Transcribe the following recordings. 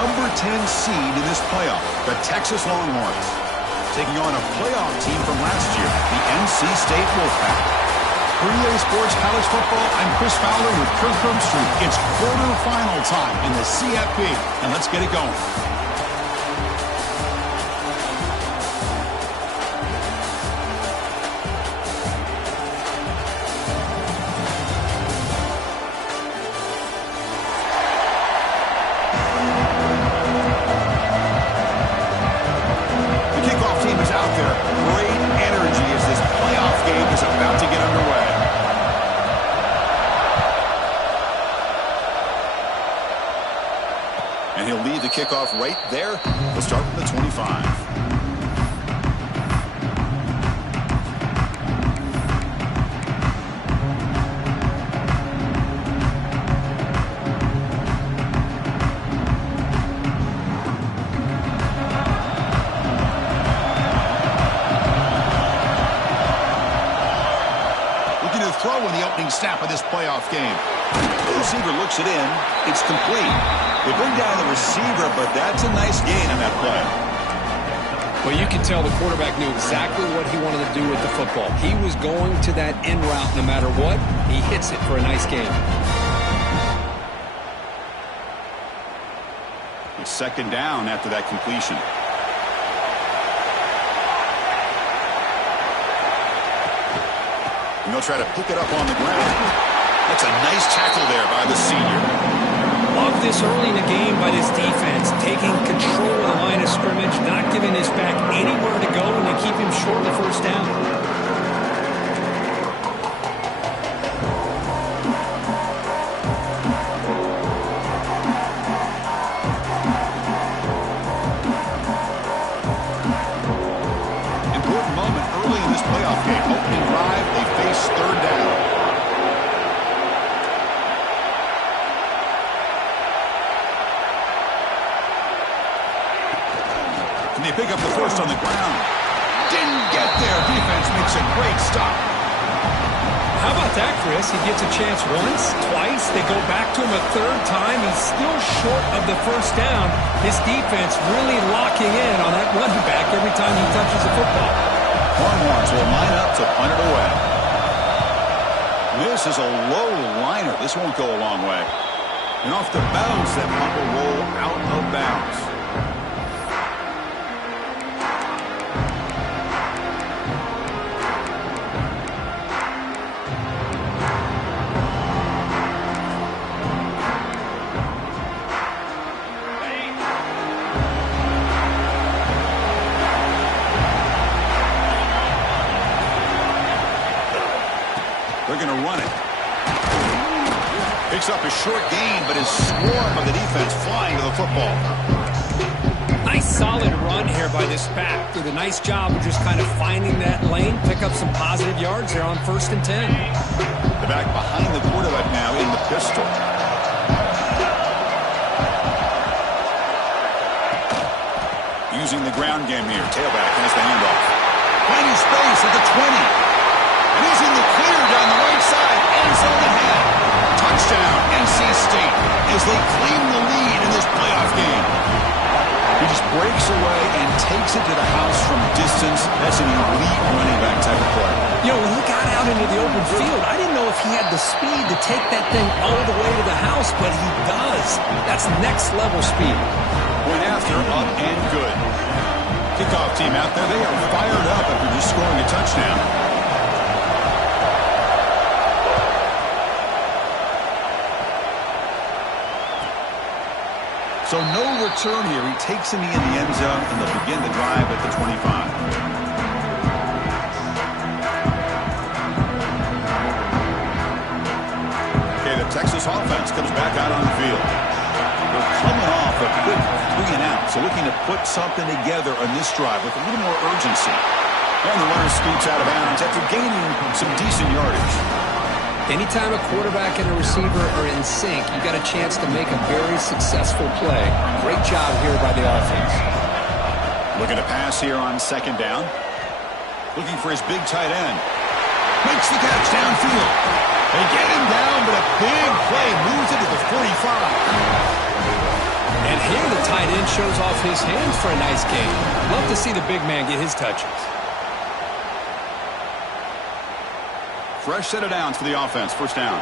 number 10 seed in this playoff, the Texas Longhorns, taking on a playoff team from last year, the NC State Wolfpack. For EA Sports College Football, I'm Chris Fowler with Kirk Herbstreit. It's quarterfinal time in the CFP, and let's get it going. And he'll lead the kickoff right there. We'll start from the 25. Looking to throw in the opening snap of this playoff game. The receiver looks it in. It's complete. They bring down the receiver, but that's a nice gain on that play. Well, you can tell the quarterback knew exactly what he wanted to do with the football. He was going to that end route no matter what. He hits it for a nice gain. It's second down after that completion. And they'll try to pick it up on the ground. That's a nice tackle there by the senior. Love this early in the game by this defense, taking control of the line of scrimmage, not giving this back anywhere to go, and they keep him short of the first down. Important moment early in this playoff game. Opening drive, they face third down. They pick up the first on the ground. Didn't get there. Defense makes a great stop. How about that, Chris? He gets a chance once, twice. They go back to him a third time. He's still short of the first down. This defense really locking in on that running back every time he touches the football. Longhorns will line up to punt it away. This is a low liner. This won't go a long way. And off the bounce, that punt will roll out of bounds. They're going to run it. Picks up a short gain, but his swarm of the defense flying to the football. Nice solid run here by this back. Did a nice job of just kind of finding that lane, pick up some positive yards there on 1st and 10. The back behind the quarterback now in the pistol. Using the ground game here. Tailback has the handoff. Finding space at the 20. And he's in the clear down the right side. End zone ahead. Touchdown, NC State, as they claim the lead in this playoff game. He just breaks away and takes it to the house from distance. That's an elite running back type of play. You know, when he got out into the open field, I didn't know if he had the speed to take that thing all the way to the house, but he does. That's next level speed. Point after, up and good. Kickoff team out there, they are fired up after just scoring a touchdown. So no return here. He takes him in the end zone, and they'll begin the drive at the 25. Okay, the Texas offense comes back out on the field. They're coming off a quick 3 and out, so looking to put something together on this drive with a little more urgency. And the runner scoots out of bounds after gaining some decent yardage. Anytime a quarterback and a receiver are in sync, you got a chance to make a very successful play. Great job here by the offense. Looking to pass here on second down. Looking for his big tight end. Makes the catch downfield. They get him down, but a big play moves it to the 45. And here the tight end shows off his hands for a nice game. Love to see the big man get his touches. Fresh set of downs for the offense. First down.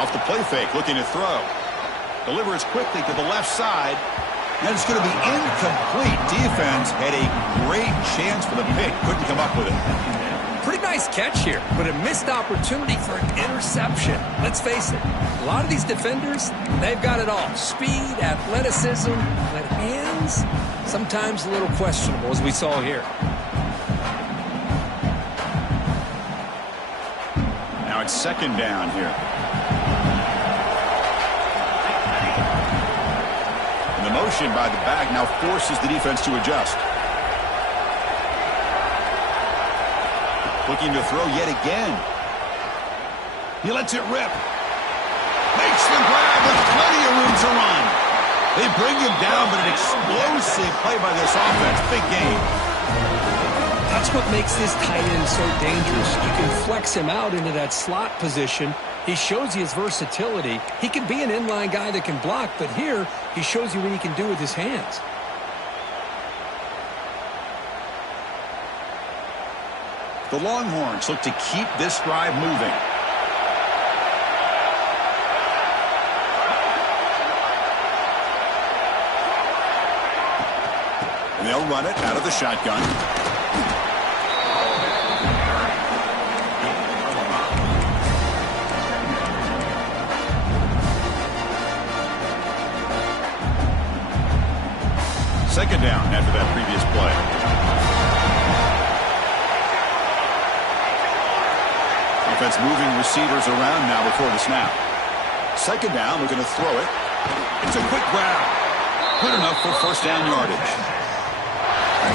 Off the play fake, looking to throw. Delivers quickly to the left side. And it's going to be incomplete. Defense had a great chance for the pick. Couldn't come up with it. Pretty nice catch here, but a missed opportunity for an interception. Let's face it, a lot of these defenders, they've got it all. Speed, athleticism, but hands, sometimes a little questionable, as we saw here. Now it's second down here. And the motion by the back now forces the defense to adjust. Looking to throw yet again. He lets it rip. Makes the grab with plenty of room to run. They bring him down, but an explosive play by this offense. Big game. That's what makes this tight end so dangerous. You can flex him out into that slot position. He shows you his versatility. He can be an inline guy that can block, but here he shows you what he can do with his hands. The Longhorns look to keep this drive moving. And they'll run it out of the shotgun. Second down after that previous play. Offense moving receivers around now before the snap. Second down, looking to throw it. It's a quick grab. Good enough for first down yardage.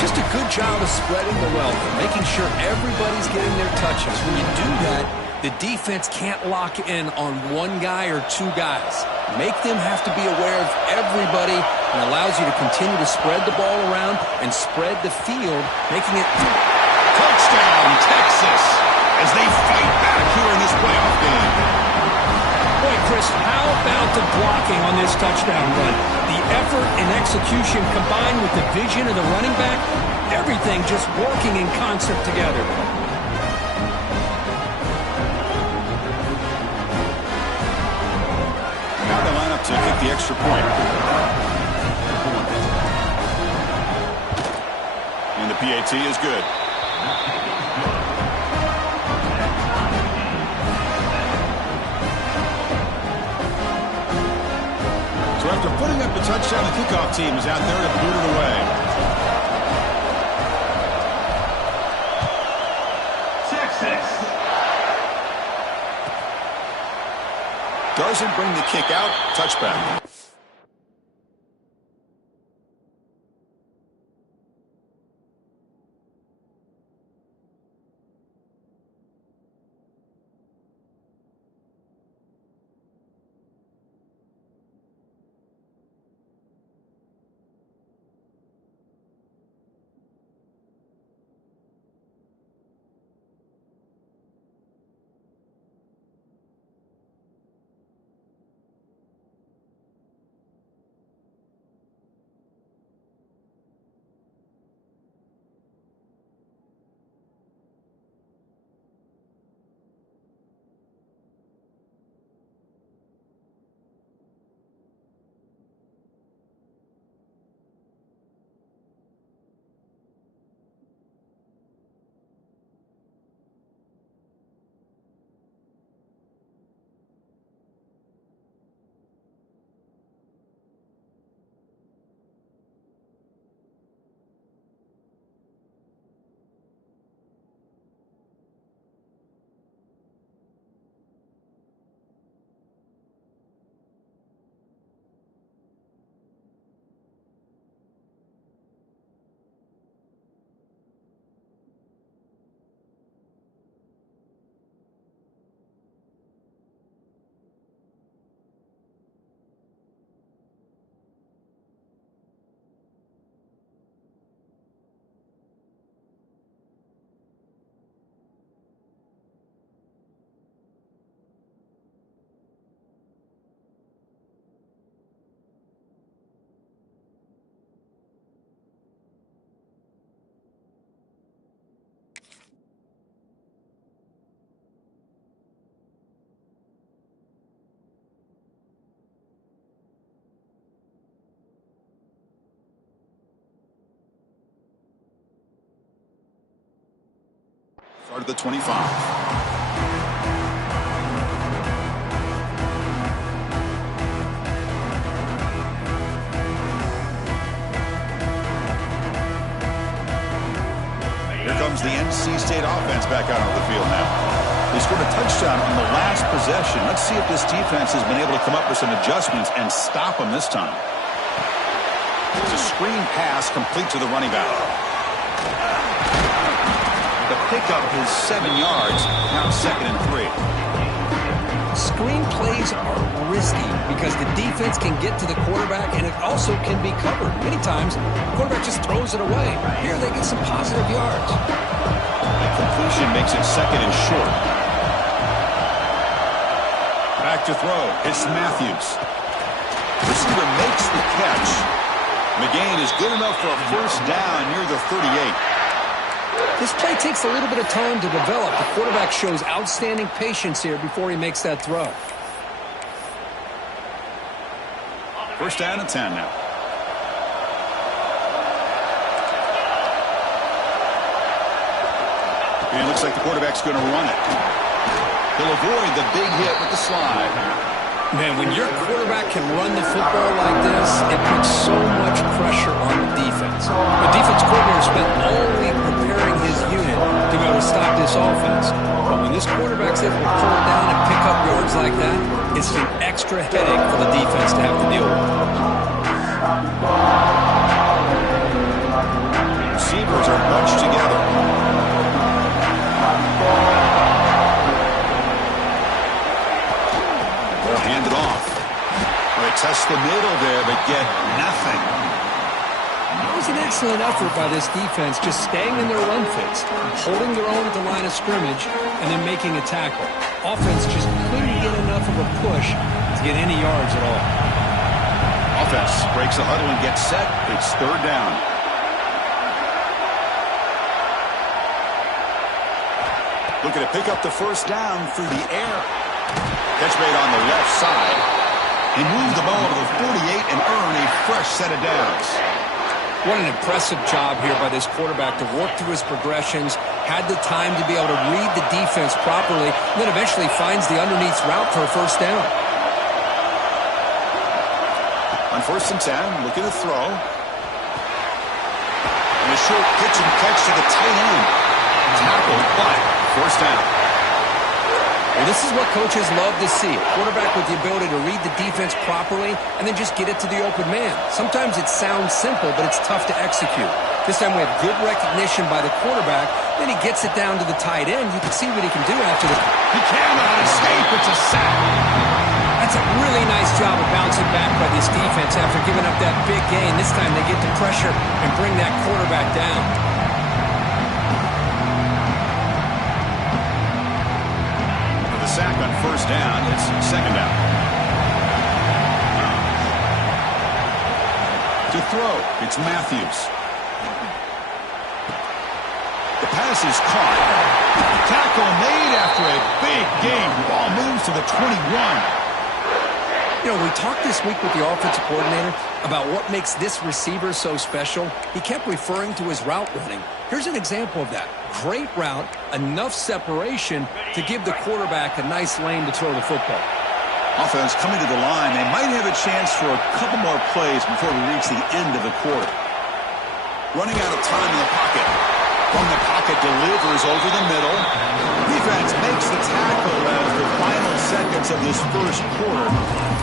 Just a good job of spreading the wealth, making sure everybody's getting their touches. When you do that, the defense can't lock in on one guy or two guys. Make them have to be aware of everybody, and allows you to continue to spread the ball around and spread the field, making it touchdown, Texas, as they fight back here in this playoff game. Boy, Chris, how about the blocking on this touchdown run? The effort and execution combined with the vision of the running back, everything just working in concert together. Now they line up to kick the extra point. And the PAT is good. So after putting up the touchdown, the kickoff team is out there to boot it away. Texas doesn't bring the kick out. Touchback. the 25. Comes the NC State offense back out on the field now. They scored a touchdown on the last possession. Let's see if this defense has been able to come up with some adjustments and stop them this time. It's a screen pass complete to the running back. The pickup is 7 yards. Now 2nd and 3. Screen plays are risky because the defense can get to the quarterback and it also can be covered. Many times, the quarterback just throws it away. Here they get some positive yards. The completion makes it 2nd and short. Back to throw. It's Matthews. Receiver makes the catch. McGain is good enough for a first down near the 38. This play takes a little bit of time to develop. The quarterback shows outstanding patience here before he makes that throw. First down and 10 now. And it looks like the quarterback's going to run it. He'll avoid the big hit with the slide. Man, when your quarterback can run the football like this, it puts so much pressure on the defense. The defense coordinator spent all week preparing his unit to be able to stop this offense. But when this quarterback's able to pull it down and pick up yards like that, it's an extra headache for the defense to have to deal with. Receivers are bunched together. They'll hand it off. They test the middle there, but get nothing. That was an excellent effort by this defense, just staying in their run fits, holding their own at the line of scrimmage, and then making a tackle. Offense just couldn't get enough of a push to get any yards at all. Offense breaks the huddle and gets set. It's 3rd down. Looking to pick up the first down through the air. Catch made on the left side. He moved the ball to the 48 and earned a fresh set of downs. What an impressive job here by this quarterback to work through his progressions, had the time to be able to read the defense properly, and then eventually finds the underneath route for a first down. On 1st and 10, looking to throw. And a short pitch and catch to the tight end. Tackled, but first down. Well, this is what coaches love to see. A quarterback with the ability to read the defense properly and then just get it to the open man. Sometimes it sounds simple, but it's tough to execute. This time we have good recognition by the quarterback. Then he gets it down to the tight end. You can see what he can do after the... He cannot escape. It's a sack. That's a really nice job of bouncing back by this defense after giving up that big gain. This time they get the pressure and bring that quarterback down. Sack on first down. It's 2nd down. To throw, it's Matthews. The pass is caught. Tackle made after a big gain. Ball moves to the 21. You know, we talked this week with the offensive coordinator about what makes this receiver so special. He kept referring to his route running. Here's an example of that. Great route, enough separation to give the quarterback a nice lane to throw the football. Offense coming to the line. They might have a chance for a couple more plays before we reach the end of the quarter. Running out of time in the pocket. From the pocket, delivers over the middle. Defense makes the tackle as the final seconds of this first quarter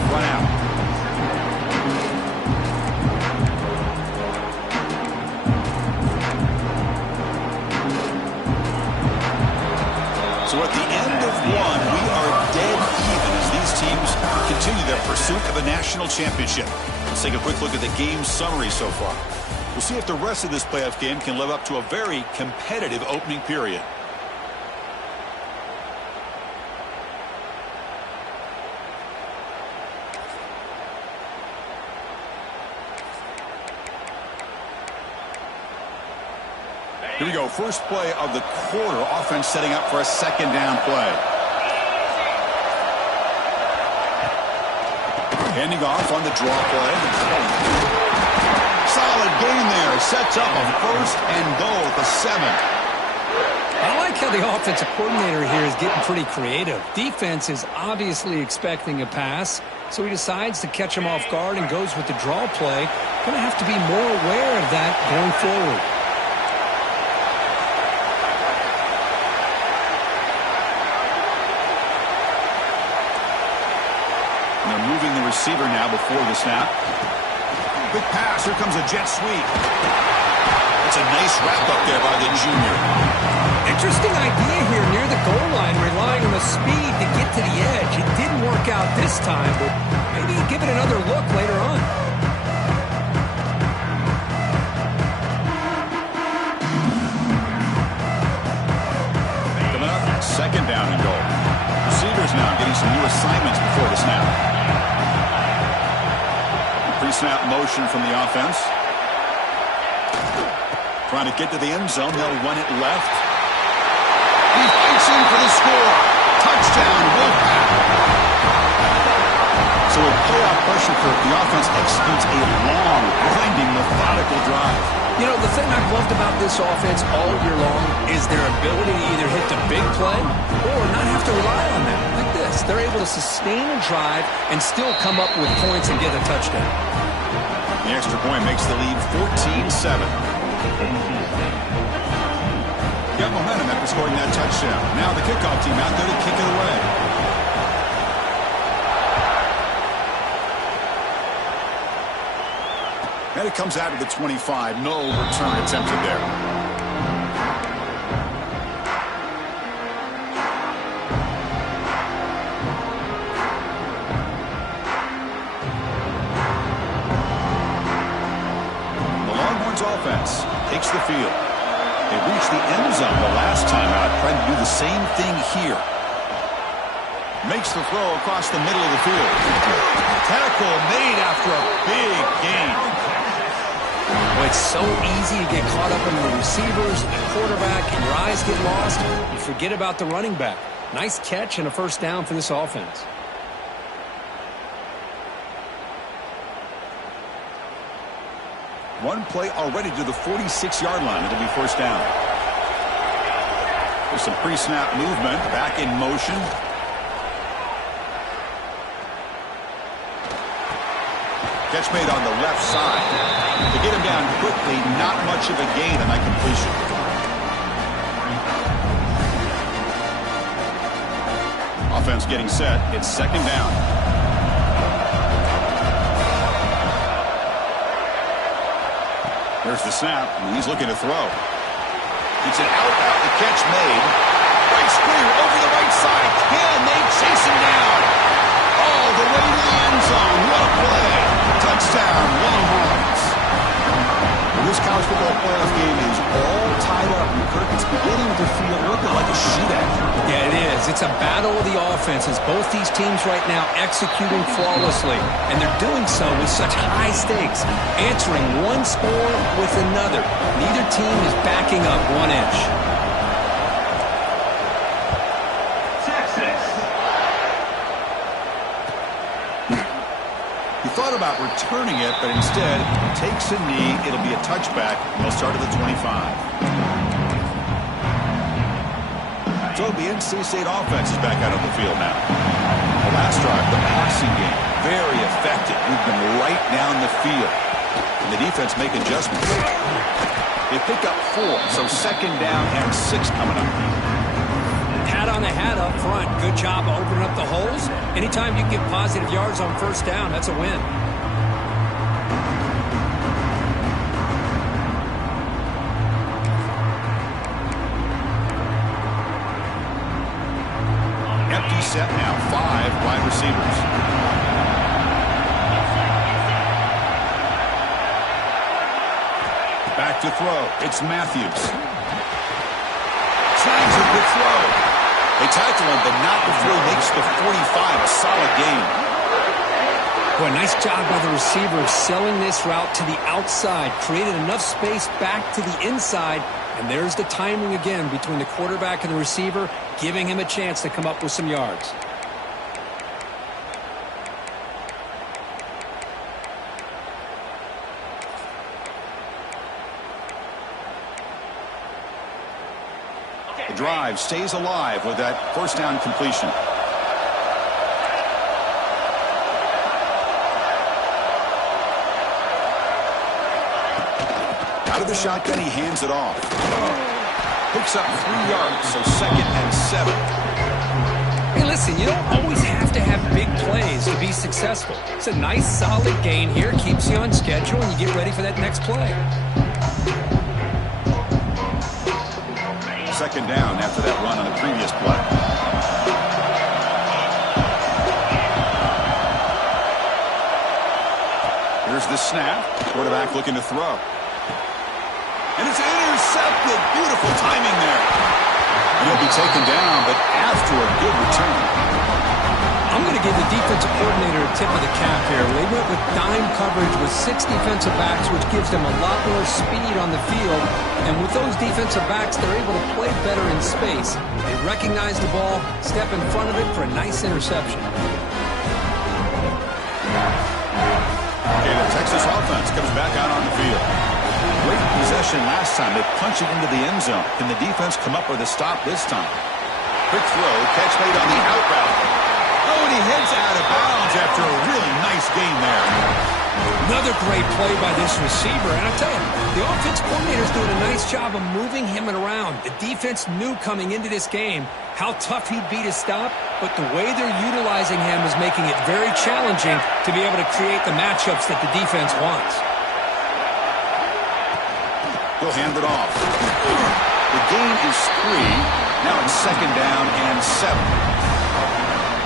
run out. So at the end of one, we are dead even as these teams continue their pursuit of a national championship. Let's take a quick look at the game summary so far. We'll see if the rest of this playoff game can live up to a very competitive opening period. Here we go. First play of the quarter. Offense setting up for a 2nd down play. Handing off on the draw play. Solid gain there. Sets up a 1st and goal at the 7. I like how the offensive coordinator here is getting pretty creative. Defense is obviously expecting a pass, so he decides to catch him off guard and goes with the draw play. Going to have to be more aware of that going forward. They're moving the receiver now before the snap. Quick pass. Here comes a jet sweep. That's a nice wrap up there by the junior. Interesting idea here near the goal line, relying on the speed to get to the edge. It didn't work out this time, but maybe give it another look later on. Coming up, second down and goal. Receivers now getting some new assignments before the snap. Pre-snap motion from the offense. Trying to get to the end zone. They'll run it left. He fights in for the score. Touchdown, Wolfpack. So with playoff pressure for the offense executes a long, grinding, methodical drive. You know, the thing I've loved about this offense all year long is their ability to either hit the big play or not have to rely on that. Like this, they're able to sustain a drive and still come up with points and get a touchdown. The extra point makes the lead 14-7. Got momentum after scoring that touchdown. Now the kickoff team out there to kick it away. And it comes out of the 25. No return attempted there. The Longhorns offense takes the field. They reached the end zone the last time out, trying to do the same thing here. Makes the throw across the middle of the field. Tackle made after a big gain. Well, it's so easy to get caught up in the receivers, the quarterback, and your eyes get lost. You forget about the running back. Nice catch and a first down for this offense. One play already to the 46-yard line. It'll be first down. There's some pre-snap movement. Back in motion. Catch made on the left side. To get him down quickly, not much of a gain on that completion. Offense getting set. It's second down. There's the snap, and he's looking to throw. It's an out. The catch made. Breaks clear over the right side. Can they chase him down? All the way to the end zone. What a play. Touchdown, Longhorns. Well, this college football playoff game is all tied up. Kirk, it's beginning to feel a little bit like a shootout. Yeah, it is. It's a battle of the offenses. Both these teams right now executing flawlessly, and they're doing so with such high stakes, answering one score with another. Neither team is backing up 1 inch. He thought about returning it, but instead takes a knee. It'll be a touchback. They'll start at the 25. So the NC State offense is back out on the field now. The last drive, the passing game, very effective. Moved them right down the field. And the defense make adjustments. They pick up 4, so second down and 6 coming up. Pat on the hat up front. Good job of opening up the holes. Anytime you can get positive yards on first down, that's a win. Empty set now. 5 wide receivers. Back to throw. It's Matthews. Snags a good throw. They tackle him, but not before he makes the 45. A solid gain. Boy, nice job by the receiver selling this route to the outside. Created enough space back to the inside. And there's the timing again between the quarterback and the receiver, giving him a chance to come up with some yards. The drive stays alive with that first down completion. Out of the shotgun, he hands it off. Picks up 3 yards, so 2nd and 7. Hey, listen, you don't always have to have big plays to be successful. It's a nice, solid gain here. Keeps you on schedule, and you get ready for that next play. 2nd down after that run on the previous play. Here's the snap. Quarterback looking to throw. And it's intercepted. Beautiful timing there. And he'll be taken down, but after a good return. I'm going to give the defensive coordinator a tip of the cap here. They went with dime coverage with 6 defensive backs, which gives them a lot more speed on the field. And with those defensive backs, they're able to play better in space. They recognize the ball, step in front of it for a nice interception. Okay, the Texas offense comes back out on the field. Great possession last time. They punch it into the end zone. Can the defense come up with a stop this time? Quick throw, catch made on the out route. Oh, and he heads out of bounds after a really nice gain there. Another great play by this receiver. And I'll tell you, the offense coordinator's doing a nice job of moving him around. The defense knew coming into this game how tough he'd be to stop, but the way they're utilizing him is making it very challenging to be able to create the matchups that the defense wants. He'll hand it off. The gain is 3. Now it's 2nd down and 7.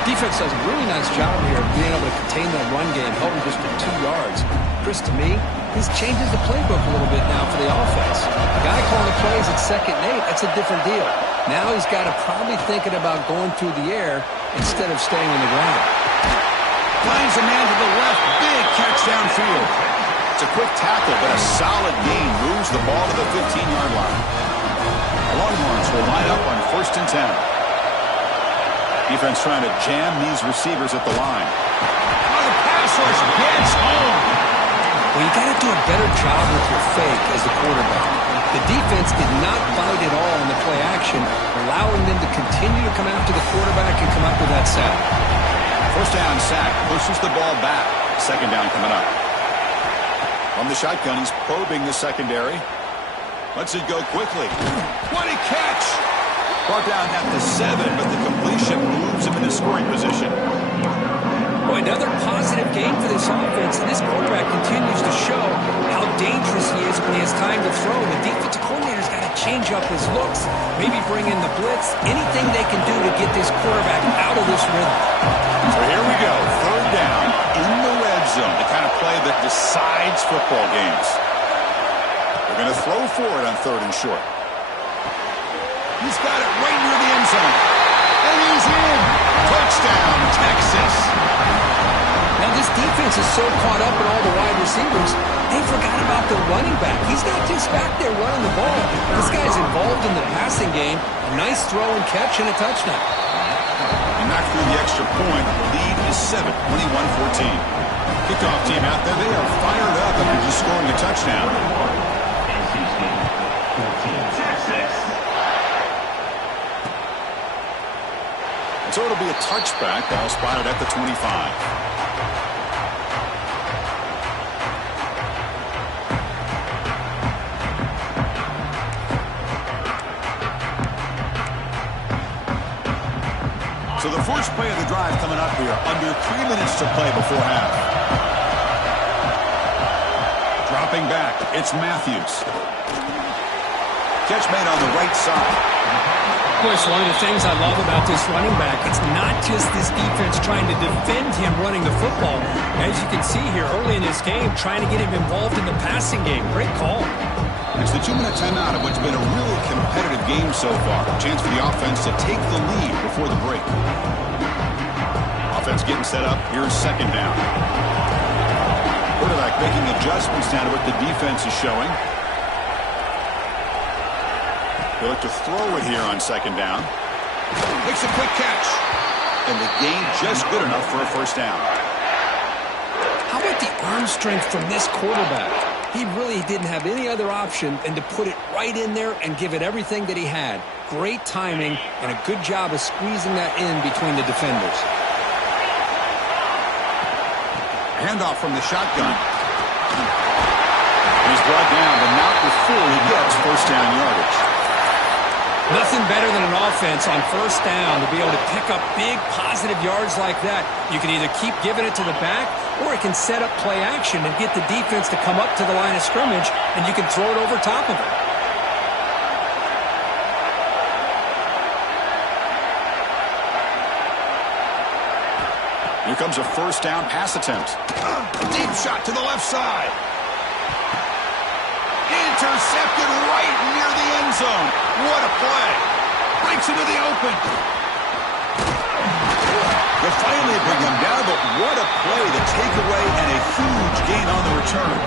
Defense does a really nice job here of being able to contain that run game, holding just for 2 yards. Chris, to me, this changes the playbook a little bit now for the offense. The guy calling the plays at 2nd and 8, that's a different deal. Now he's got to probably thinking about going through the air instead of staying on the ground. Finds a man to the left. Big catch downfield. It's a quick tackle, but a solid gain moves the ball to the 15-yard line. The Longhorns will line up on 1st and 10. Defense trying to jam these receivers at the line. Oh, the pass rush gets home. Well, you got to do a better job with your fake as the quarterback. The defense did not bite at all in the play action, allowing them to continue to come after the quarterback and come up with that sack. 1st down sack pushes the ball back. 2nd down coming up. From the shotgun, he's probing the secondary. Lets it go quickly. What a catch! Brought down at the 7, but the completion moves him into scoring position. Boy, another positive game for this offense, and this quarterback continues to show how dangerous he is when he has time to throw. The defensive coordinator's got to change up his looks, maybe bring in the blitz, anything they can do to get this quarterback out of this rhythm. So here we go, 3rd down in the red zone, the kind of play that decides football games. They're going to throw for it on 3rd and short. He's got it right near the end zone. And he's in. Touchdown, Texas. Now this defense is so caught up in all the wide receivers, they forgot about the running back. He's not just back there running the ball. This guy's involved in the passing game. A nice throw and catch and a touchdown. He knocked through the extra point. The lead is 7, 21-14. Kickoff team out there. They are fired up after just scoring a touchdown. So it'll be a touchback. Ball spotted at the 25. So the first play of the drive coming up here. Under 3 minutes to play before half. Dropping back. It's Matthews. Catch made on the right side. Of course, one of the things I love about this running back, it's not just this defense trying to defend him running the football. As you can see here early in this game, trying to get him involved in the passing game. Great call. It's the 2-minute timeout of what's been a really competitive game so far. A chance for the offense to take the lead before the break. Offense getting set up. Here's 2nd down. Quarterback making adjustments now to what the defense is showing. They look to throw it here on 2nd down. Makes a quick catch. And the gain just good enough for a 1st down. How about the arm strength from this quarterback? He really didn't have any other option than to put it right in there and give it everything that he had. Great timing and a good job of squeezing that in between the defenders. Handoff from the shotgun. He's brought down, but not before he gets first down yardage. Nothing better than an offense on first down to be able to pick up big positive yards like that. You can either keep giving it to the back, or it can set up play action and get the defense to come up to the line of scrimmage, and you can throw it over top of it. Here comes a first down pass attempt. Deep shot to the left side. Intercepted right near the end zone. What a play. Breaks into the open. They finally bring him down, but what a play. The takeaway and a huge gain on the return.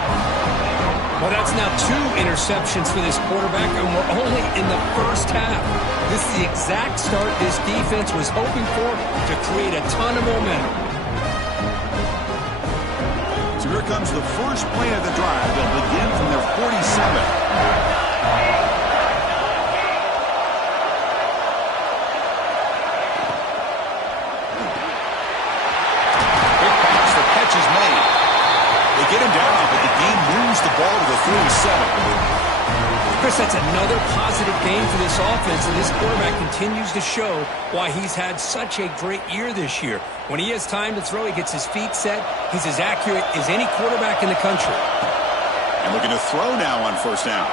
Well, that's now 2 interceptions for this quarterback, and we're only in the first half. This is the exact start this defense was hoping for to create a ton of momentum. So here comes the first play of the drive. They'll begin from their 47. Quick pass, the catch is made. They get him down, but the game moves the ball to the 37. Chris, that's another positive game for this offense, and this quarterback continues to show why he's had such a great year this year. When he has time to throw, he gets his feet set. He's as accurate as any quarterback in the country. And looking to throw now on first down.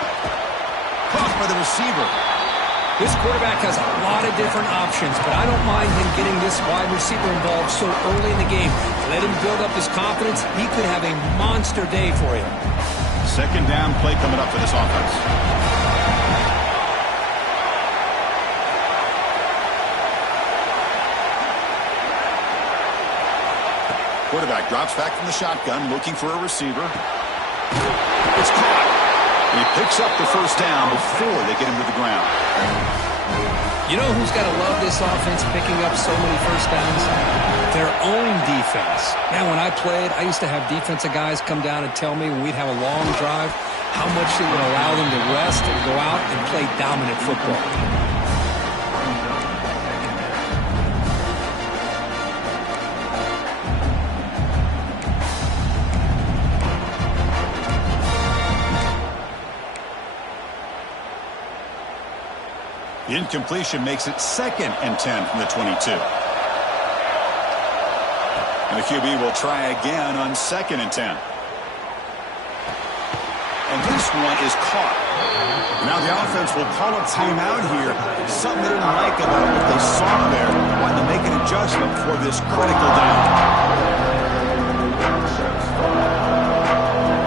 Caught by the receiver. This quarterback has a lot of different options, but I don't mind him getting this wide receiver involved so early in the game. Let him build up his confidence. He could have a monster day for you. Second down play coming up for this offense. Quarterback drops back from the shotgun, looking for a receiver. It's caught. And he picks up the first down before they get him to the ground. You know who's got to love this offense picking up so many first downs? Their own defense. Man, when I played, I used to have defensive guys come down and tell me when we'd have a long drive how much it would allow them to rest and go out and play dominant football. The incompletion makes it 2nd and 10 from the 22. And the QB will try again on 2nd and 10. And this one is caught. Now the offense will call a timeout here. Something they didn't like about what they saw there. Wanting to make an adjustment for this critical down.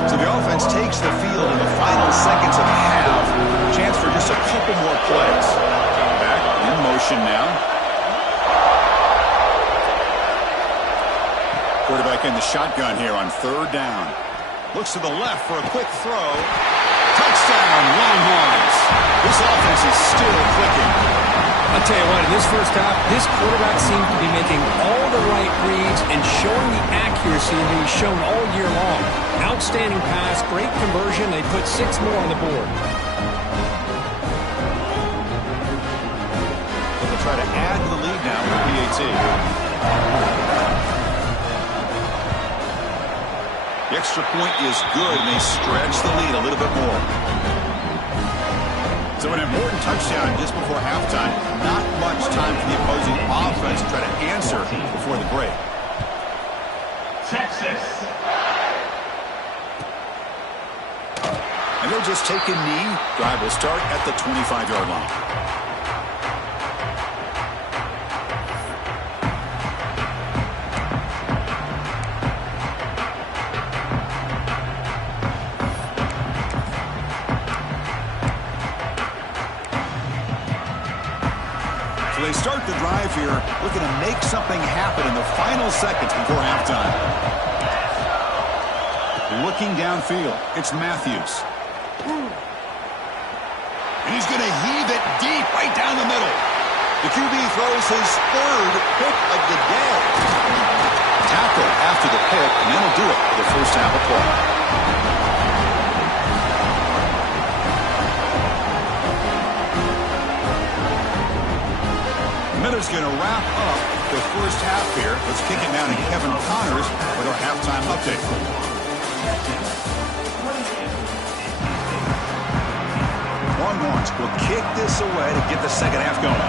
So the offense takes the field in the final seconds of the half. Chance for just a couple more plays. Back in motion now. Quarterback in the shotgun here on 3rd down. Looks to the left for a quick throw. Touchdown, Longhorns. This offense is still clicking. I'll tell you what, in this first half, this quarterback seems to be making all the right reads and showing the accuracy that he's shown all year long. Outstanding pass, great conversion. They put 6 more on the board. They'll try to add to the lead now with PAT. The extra point is good, and they stretch the lead a little bit more. So an important touchdown just before halftime. Not much time for the opposing offense to try to answer before the break. Texas. And they'll just take a knee. Drive will start at the 25-yard line. They start the drive here, looking to make something happen in the final seconds before halftime. Looking downfield, it's Matthews. And he's going to heave it deep right down the middle. The QB throws his 3rd pick of the day. Tackle after the pick, and that'll do it for the first half of play. Miller's going to wrap up the first half here. Let's kick it down to Kevin Connors with our halftime update. Longhorns will kick this away to get the second half going.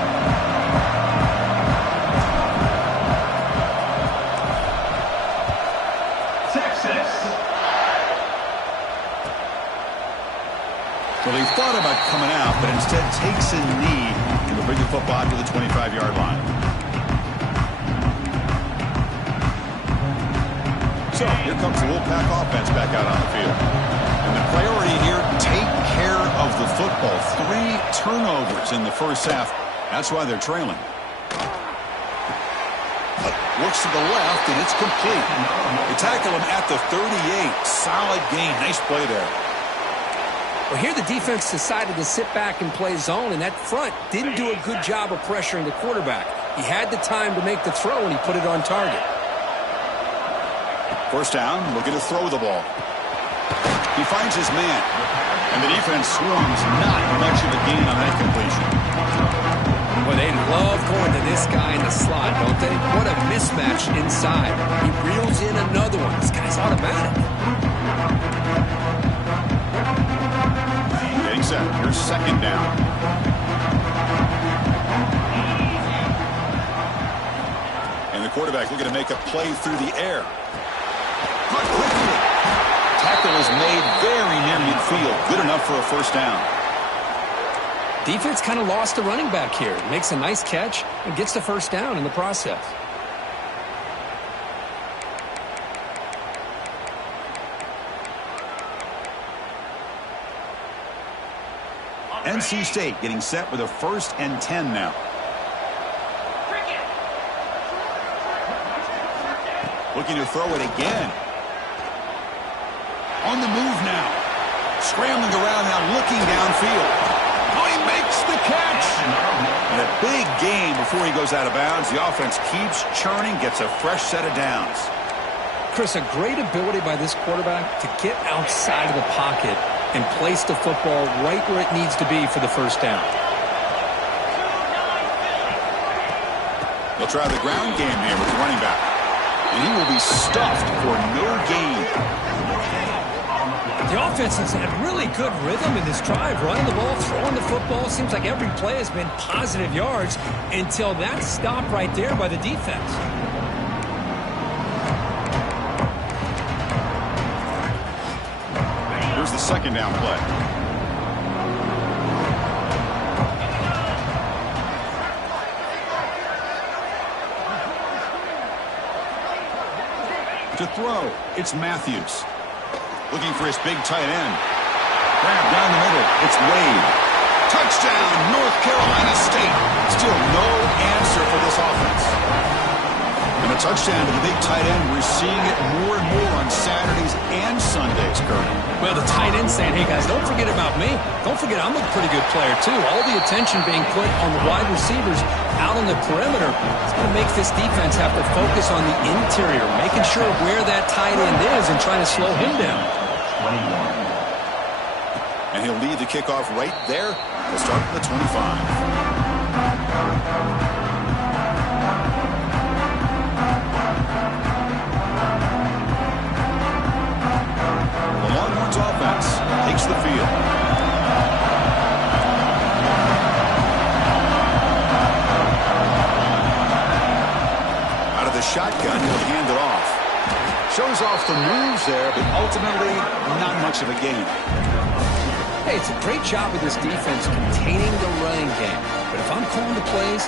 Well, he thought about coming out, but instead takes a knee and will bring the football to the 25-yard line. So here comes the Wolfpack offense back out on the field. And the priority here, take care of the football. 3 turnovers in the first half. That's why they're trailing. Works to the left, and it's complete. They tackle him at the 38. Solid gain. Nice play there. Well, here the defense decided to sit back and play zone, and that front didn't do a good job of pressuring the quarterback. He had the time to make the throw, and he put it on target. First down, looking to throw the ball. He finds his man, and the defense swarms. Not much of a gain on that completion. Well, they love going to this guy in the slot, don't they? What a mismatch inside. He reels in another one. This guy's automatic. Getting set. Here's second down. And the quarterback looking to make a play through the air. Caught quickly. Tackle is made very near midfield. Good enough for a first down. Defense kind of lost the running back here. Makes a nice catch and gets the first down in the process. NC State getting set with a 1st and 10 now. Looking to throw it again. On the move now. Scrambling around now, looking downfield. Oh, he makes the catch. And a big gain before he goes out of bounds. The offense keeps churning, gets a fresh set of downs. Chris, a great ability by this quarterback to get outside of the pocket and place the football right where it needs to be for the first down. They'll try the ground game here with the running back. And he will be stuffed for no gain. The offense has had really good rhythm in this drive, running the ball, throwing the football. Seems like every play has been positive yards until that stop right there by the defense. Here's the second down play. To throw, it's Matthews. Looking for his big tight end. Grab down the middle. It's Wade. Touchdown, North Carolina State. Still no answer for this offense. And a touchdown to the big tight end. We're seeing it more and more on Saturdays and Sundays, Kurt. Well, the tight end saying, hey, guys, don't forget about me. Don't forget I'm a pretty good player, too. All the attention being put on the wide receivers out on the perimeter. It's going to make this defense have to focus on the interior, making sure where that tight end is and trying to slow him down. And he'll lead the kickoff right there. He'll start at the 25. The Longhorns offense takes the field. Out of the shotgun, he'll hand it off. Shows off the moves there, but ultimately not much of a gain. Hey, it's a great job of this defense containing the running game. But if I'm calling the plays,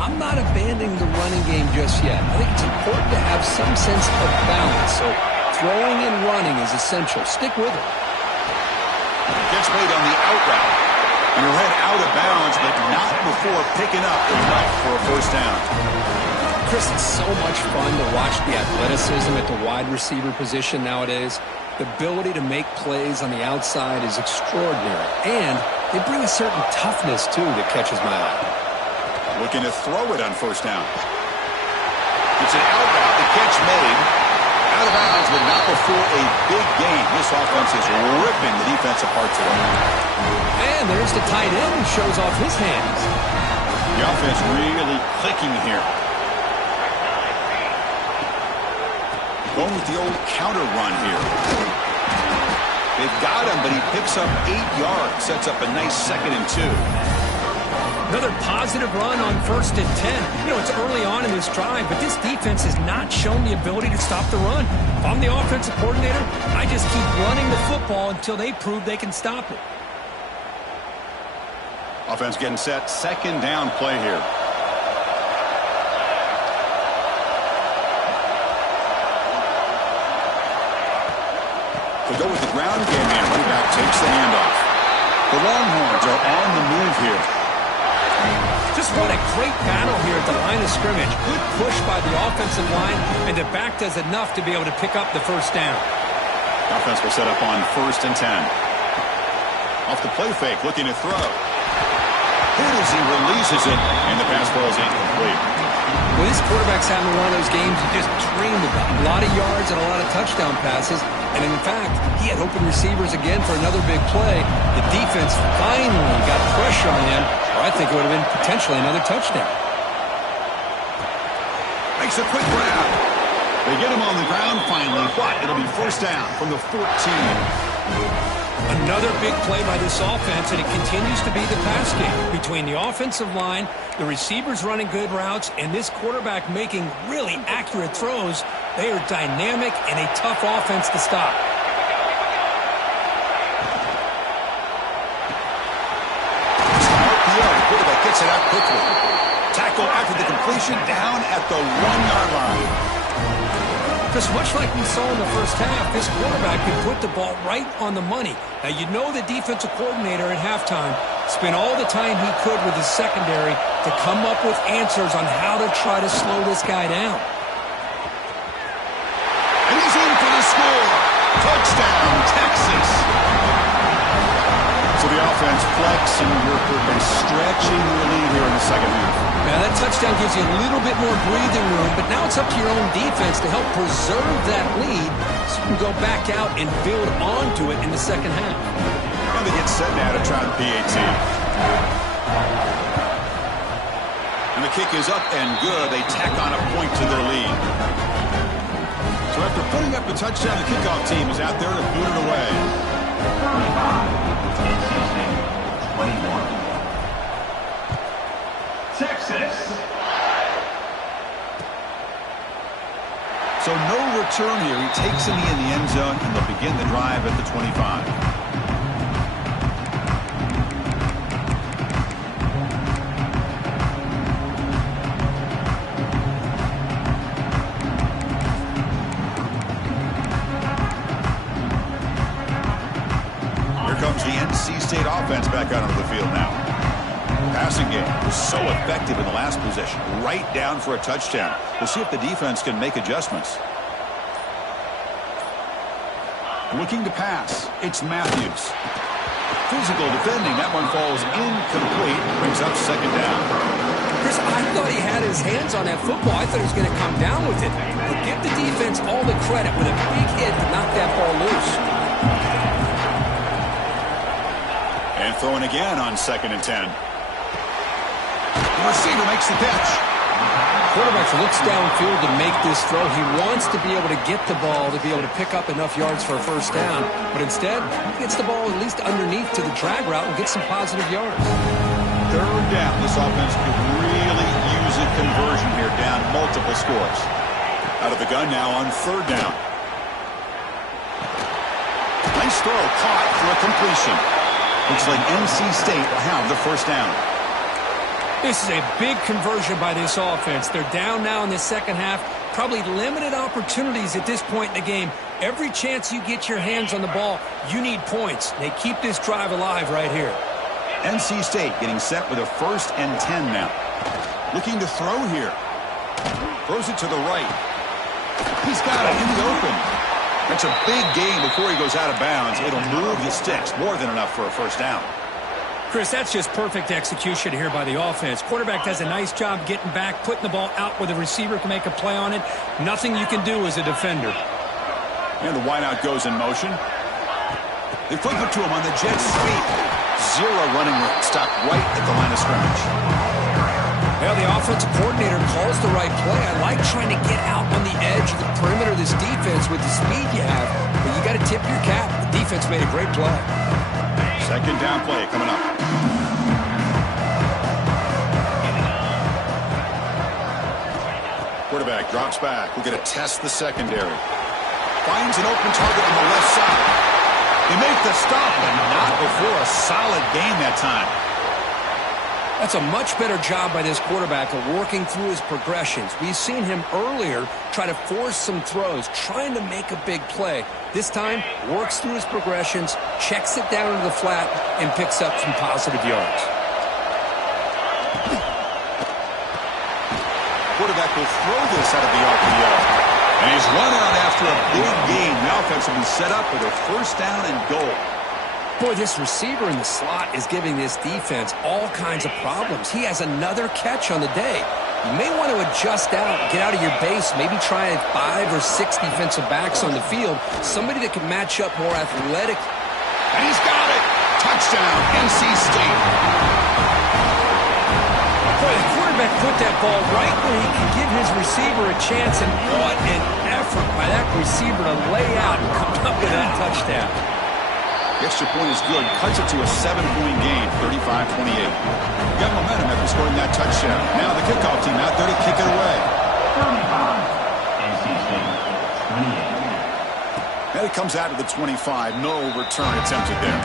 I'm not abandoning the running game just yet. I think it's important to have some sense of balance. So throwing and running is essential. Stick with it. Gets made on the out route. And he'll head out of bounds, but not before picking up enough for a first down. Chris, it's so much fun to watch the athleticism at the wide receiver position nowadays. The ability to make plays on the outside is extraordinary. And they bring a certain toughness, too, that catches my eye. Looking to throw it on first down. It's an out route. The catch made. for a big game. This offense is ripping the defense apart today. And there's the tight end who shows off his hands. The offense really clicking here. Going with the old counter run here. They've got him, but he picks up 8 yards. Sets up a nice 2nd and 2. Another positive run on 1st and 10. You know, it's early on in this drive, but this defense has not shown the ability to stop the run. If I'm the offensive coordinator, I just keep running the football until they prove they can stop it. Offense getting set. 2nd down play here. They go with the ground game here. Running back takes the handoff. The Longhorns are on the move here. Just what a great battle here at the line of scrimmage. Good push by the offensive line, and the back does enough to be able to pick up the 1st down. Offense will set up on 1st and 10. Off the play fake, looking to throw. Here as he releases it, and the pass ball is incomplete. Well, this quarterback's having one of those games you just dreamed about. A lot of yards and a lot of touchdown passes. And in fact, he had open receivers again for another big play. The defense finally got pressure on him, or I think it would have been potentially another touchdown. Makes a quick grab. They get him on the ground finally, but it'll be 1st down from the 14. Another big play by this offense, and it continues to be the pass game. Between the offensive line, the receivers running good routes, and this quarterback making really accurate throws, they are dynamic and a tough offense to stop. RPO, the quarterback gets it out quickly. Tackle after the completion, down at the 1-yard line. Just much like we saw in the 1st half, this quarterback can put the ball right on the money. Now, you know the defensive coordinator at halftime spent all the time he could with his secondary to come up with answers on how to try to slow this guy down. And he's in for the score. Touchdown, Texas. So the offense flexing and stretching the lead here in the 2nd half. Now, that touchdown gives you a little bit more breathing room, but now it's up to your own defense to help preserve that lead so you can go back out and build onto it in the 2nd half. And they get set now to try the PAT. And the kick is up and good. They tack on a point to their lead. So after putting up a touchdown, the kickoff team is out there to boot it away. 21. Texas. So no return here. He takes him in the end zone, and they'll begin the drive at the 25. Here comes the NC State offense back out onto the field now. Passing game was so effective in the last possession. Right down for a touchdown. We'll see if the defense can make adjustments. Looking to pass. It's Matthews. Physical defending. That one falls incomplete. Brings up 2nd down. Chris, I thought he had his hands on that football. I thought he was going to come down with it. But give the defense all the credit with a big hit to knock that ball loose. And throwing again on 2nd and 10. The receiver makes the catch. Quarterback looks downfield to make this throw. He wants to be able to get the ball to be able to pick up enough yards for a 1st down. But instead, he gets the ball at least underneath to the drag route and gets some positive yards. 3rd down. This offense could really use a conversion here, down multiple scores. Out of the gun now on 3rd down. Nice throw, caught for a completion. Looks like NC State will have the 1st down. This is a big conversion by this offense. They're down now in the 2nd half. Probably limited opportunities at this point in the game. Every chance you get your hands on the ball, you need points. They keep this drive alive right here. NC State getting set with a 1st and 10 now. Looking to throw here. Throws it to the right. He's got it in the open. That's a big gain before he goes out of bounds. It'll move the sticks. More than enough for a 1st down. Chris, that's just perfect execution here by the offense. Quarterback does a nice job getting back, putting the ball out where the receiver can make a play on it. Nothing you can do as a defender. And the wideout goes in motion. They flip it to him on the jet sweep. Zero running room. Stopped right at the line of scrimmage. Well, the offensive coordinator calls the right play. I like trying to get out on the edge of the perimeter of this defense with the speed you have. But you got to tip your cap. The defense made a great play. Second down play coming up. Quarterback drops back. We're going to test the secondary. Finds an open target on the left side. They make the stop, but not before a solid gain that time. That's a much better job by this quarterback of working through his progressions. We've seen him earlier try to force some throws, trying to make a big play. This time, works through his progressions, checks it down into the flat, and picks up some positive yards. Quarterback will throw this out of the RPO. And he's run out after a big gain. The offense will be set up with a first down and goal. Boy, this receiver in the slot is giving this defense all kinds of problems. He has another catch on the day. You may want to adjust out, get out of your base, maybe try 5 or 6 defensive backs on the field, somebody that can match up more athletic. And he's got it. Touchdown, NC State. Boy, the quarterback put that ball right where he can give his receiver a chance, and what an effort by that receiver to lay out and come up with that touchdown. The extra point is good. Cuts it to a 7-point game, 35-28. Got momentum after scoring that touchdown. Now the kickoff team out there to kick it away. NC State 28. And it comes out to the 25. No return attempted there.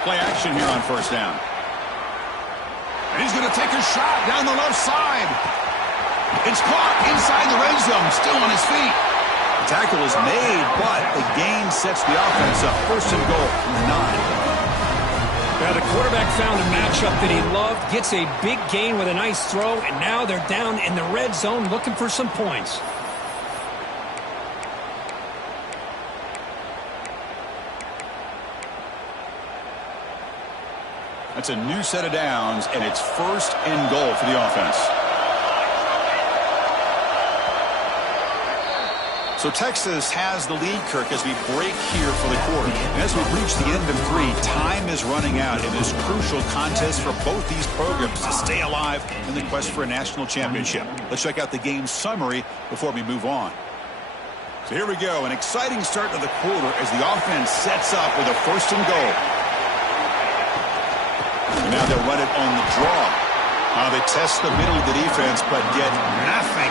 Play action here on first down. And he's going to take a shot down the left side. It's caught inside the red zone, still on his feet. The tackle is made, but the gain sets the offense up. First and goal from the 9. Now the quarterback found a matchup that he loved, gets a big gain with a nice throw, and now they're down in the red zone looking for some points. That's a new set of downs, and it's first and goal for the offense. So Texas has the lead, Kirk, as we break here for the quarter. And as we reach the end of 3, time is running out in this crucial contest for both these programs to stay alive in the quest for a national championship. Let's check out the game summary before we move on. So here we go, an exciting start to the quarter as the offense sets up with a first and goal. And now they'll run it on the draw. They test the middle of the defense, but get nothing.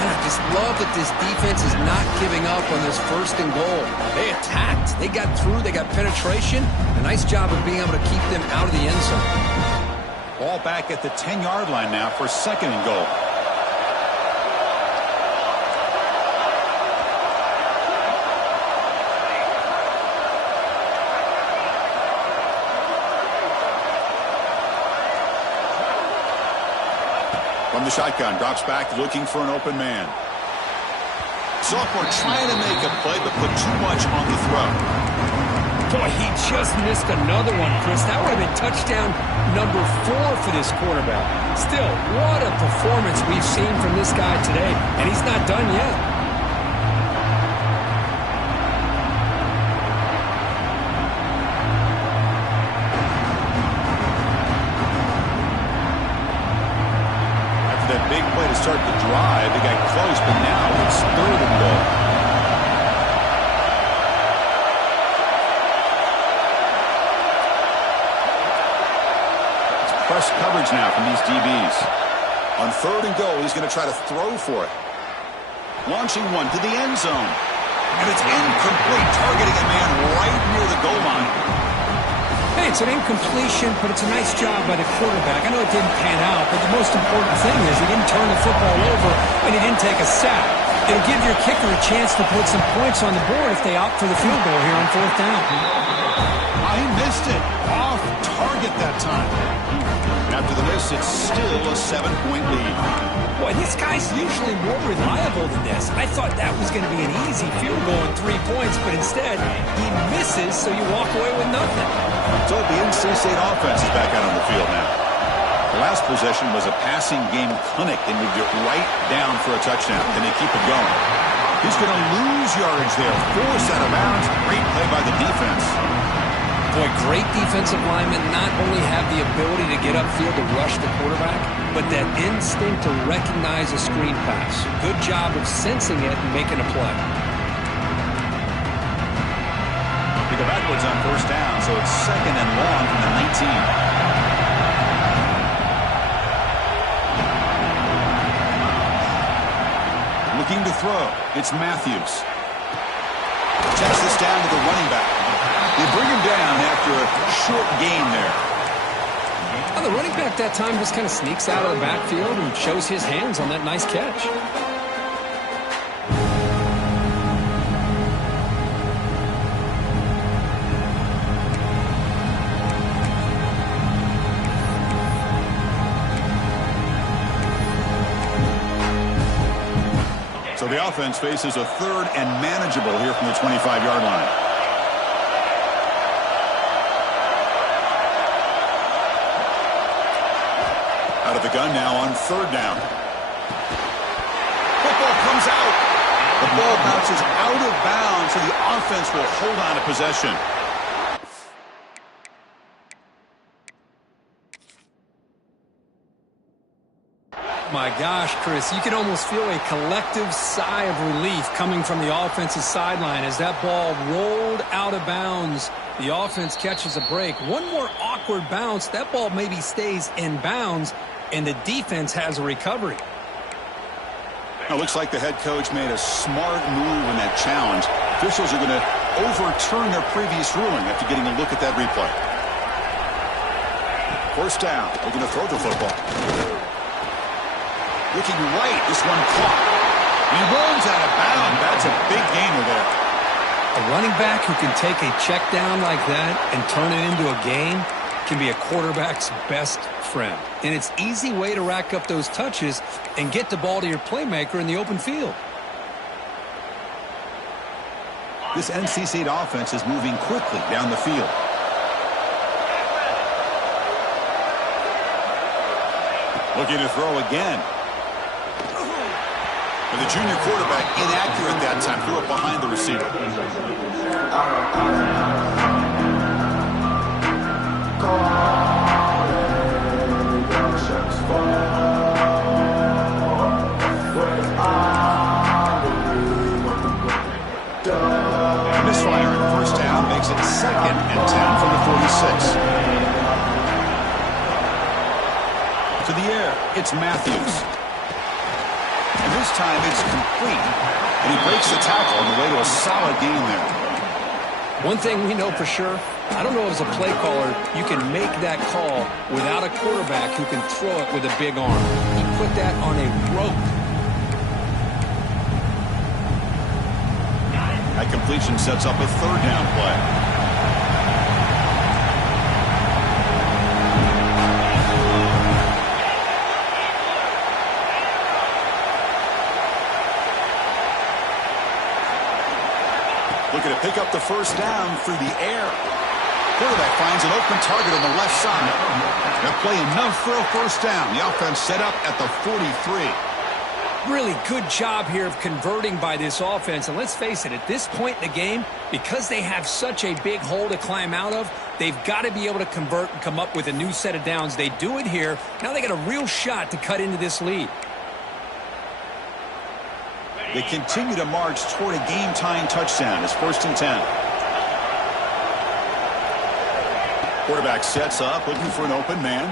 And I just love that this defense is not giving up on this first and goal. They attacked. They got through. They got penetration. A nice job of being able to keep them out of the end zone. Ball back at the 10-yard line now for second and goal. From the shotgun, drops back, looking for an open man. Sophomore trying to make a play, but put too much on the throw. Boy, he just missed another one, Chris. That would have been touchdown number 4 for this quarterback. Still, what a performance we've seen from this guy today, and he's not done yet. Big play to start the drive. They got close, but now it's third and goal. It's press coverage now from these DBs. On third and goal, he's going to try to throw for it. Launching one to the end zone. And it's incomplete, targeting a man right near the goal line. Hey, it's an incompletion, but it's a nice job by the quarterback. I know it didn't pan out, but the most important thing is he didn't turn the football over and he didn't take a sack. It'll give your kicker a chance to put some points on the board if they opt for the field goal here on 4th down. He missed it. Off target that time. After the miss, it's still a 7-point lead. Boy, this guy's usually more reliable than this. I thought that was going to be an easy field goal and 3 points, but instead, he misses, so you walk away with nothing. So the NC State offense is back out on the field now. The last possession was a passing game clinic. They moved it right down for a touchdown. Can they keep it going? He's going to lose yardage there. Forced out of bounds. Great play by the defense. Boy, great defensive linemen not only have the ability to get upfield to rush the quarterback, but that instinct to recognize a screen pass. Good job of sensing it and making a play. They go backwards on 1st down, so it's 2nd and long from the 19. Looking to throw. It's Matthews. Checks this down to the running back. They bring him down after a short gain there. Well, the running back that time just kind of sneaks out of the backfield and shows his hands on that nice catch. So the offense faces a 3rd and manageable here from the 25-yard line. Out of the gun now on 3rd down. Football comes out. The ball bounces out of bounds, so the offense will hold on to possession. My gosh, Chris, you can almost feel a collective sigh of relief coming from the offensive sideline as that ball rolled out of bounds. The offense catches a break. One more awkward bounce. That ball maybe stays in bounds, and the defense has a recovery. Now, it looks like the head coach made a smart move in that challenge. Officials are going to overturn their previous ruling after getting a look at that replay. 1st down. They're going to throw the football. Looking right, this one caught. He runs out of bounds. That's a big gainer there. A running back who can take a check down like that and turn it into a gain can be a quarterback's best friend. And it's an easy way to rack up those touches and get the ball to your playmaker in the open field. This NC State offense is moving quickly down the field. Looking to throw again. And the junior quarterback inaccurate that time. Threw it behind the receiver. Misfire in 1st down makes it 2nd and 10 from the 46. To the air, it's Matthews. And this time it's complete. And he breaks the tackle on the way to a solid gain there. One thing we know for sure, I don't know as a play caller, you can make that call without a quarterback who can throw it with a big arm. He put that on a rope. That completion sets up a 3rd down play. Looking to pick up the 1st down through the air. Quarterback finds an open target on the left side. They'll play enough for a 1st down. The offense set up at the 43. Really good job here of converting by this offense. And let's face it, at this point in the game, because they have such a big hole to climb out of, they've got to be able to convert and come up with a new set of downs. They do it here. Now they got a real shot to cut into this lead. They continue to march toward a game-tying touchdown. It's 1st and 10. Quarterback sets up, looking for an open man.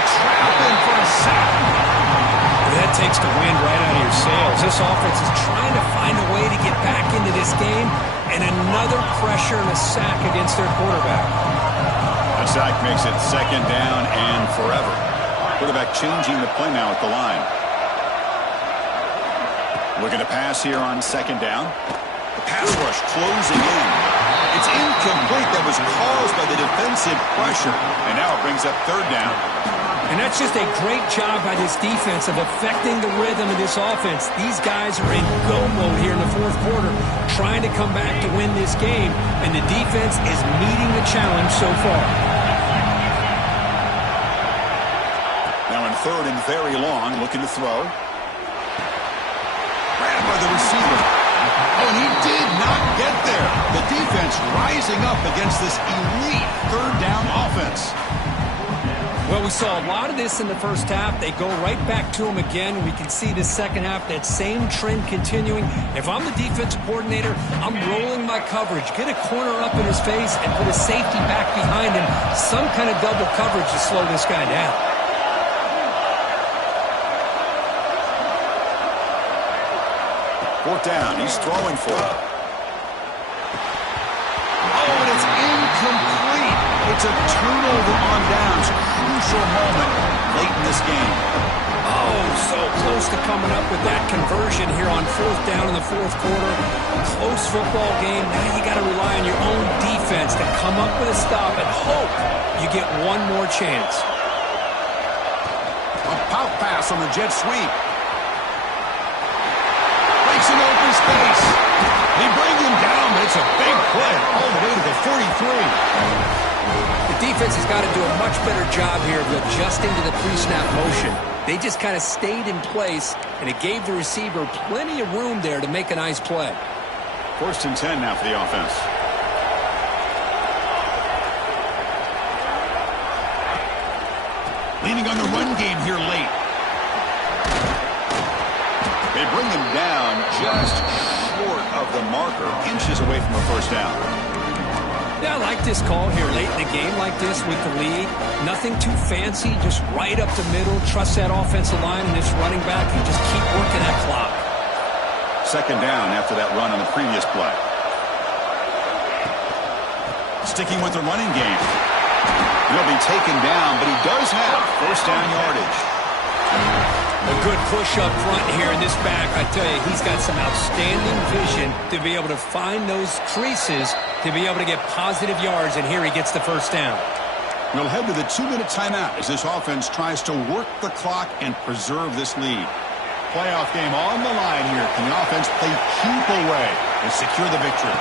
Trap in for a sack. That takes the wind right out of your sails. This offense is trying to find a way to get back into this game, and another pressure and a sack against their quarterback. That sack makes it 2nd down and forever. Quarterback changing the play now at the line. Looking to pass here on second down. The pass rush closing in. It's incomplete. That was caused by the defensive pressure. And now it brings up third down. And that's just a great job by this defense of affecting the rhythm of this offense. These guys are in go mode here in the fourth quarter, trying to come back to win this game, and the defense is meeting the challenge so far. Now in third and very long, looking to throw. Grabbed by the receiver. Oh, and he did not get there. The defense rising up against this elite third down offense. Well, we saw a lot of this in the first half. They go right back to him again. We can see the second half, that same trend continuing. If I'm the defensive coordinator, I'm rolling my coverage. Get a corner up in his face and put a safety back behind him. Some kind of double coverage to slow this guy down. Fourth down. He's throwing for it. Oh, and it's incomplete. It's a turnover on downs. Crucial moment late in this game. Oh, so close to coming up with that conversion here on fourth down in the fourth quarter. Close football game. Now you got to rely on your own defense to come up with a stop and hope you get one more chance. A pop pass on the jet sweep. Breaks an open space. They bring him down, but it's a big play all the way to the 43. The defense has got to do a much better job here of adjusting to the pre-snap motion. They just kind of stayed in place, and it gave the receiver plenty of room there to make a nice play. First and 10 now for the offense. Leaning on the run game here late. They bring him down just short of the marker, inches away from a first down. Yeah, I like this call here late in the game like this with the lead. Nothing too fancy, just right up the middle. Trust that offensive line and this running back and just keep working that clock. Second down after that run on the previous play. Sticking with the running game. He'll be taken down, but he does have first down yardage. A good push up front here in this back. I tell you, he's got some outstanding vision to be able to find those creases, to be able to get positive yards, and here he gets the first down. We'll head to the 2-minute timeout as this offense tries to work the clock and preserve this lead. Playoff game on the line here. Can the offense play keep away and secure the victory?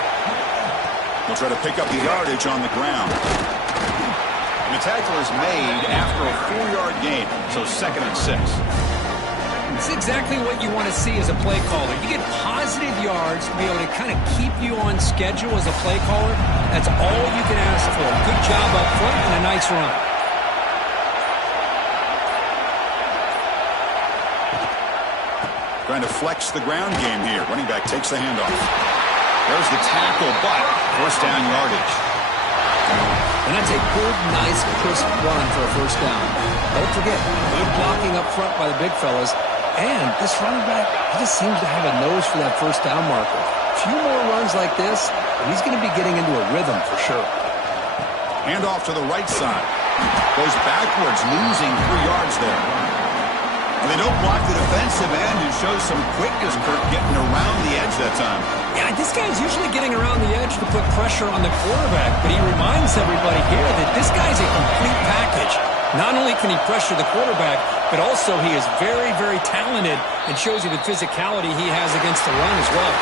They'll try to pick up the yardage on the ground. And the tackle is made after a 4-yard gain, so 2nd and 6. It's exactly what you want to see as a play caller. You get positive yards to be able to kind of keep you on schedule as a play caller. That's all you can ask for. Good job up front and a nice run. Trying to flex the ground game here. Running back takes the handoff. There's the tackle, but first down yardage. And that's a good, nice, crisp run for a first down. Don't forget, good blocking up front by the big fellas. And this running back, he just seems to have a nose for that first down marker. A few more runs like this, and he's going to be getting into a rhythm for sure. Hand off to the right side. Goes backwards, losing 3 yards there. And they don't block the defensive end, who shows some quickness, Kirk, getting around the edge that time. Yeah, this guy's usually getting around the edge to put pressure on the quarterback, but he reminds everybody here that this guy's a complete package. Not only can he pressure the quarterback, but also he is very, very talented and shows you the physicality he has against the run as well.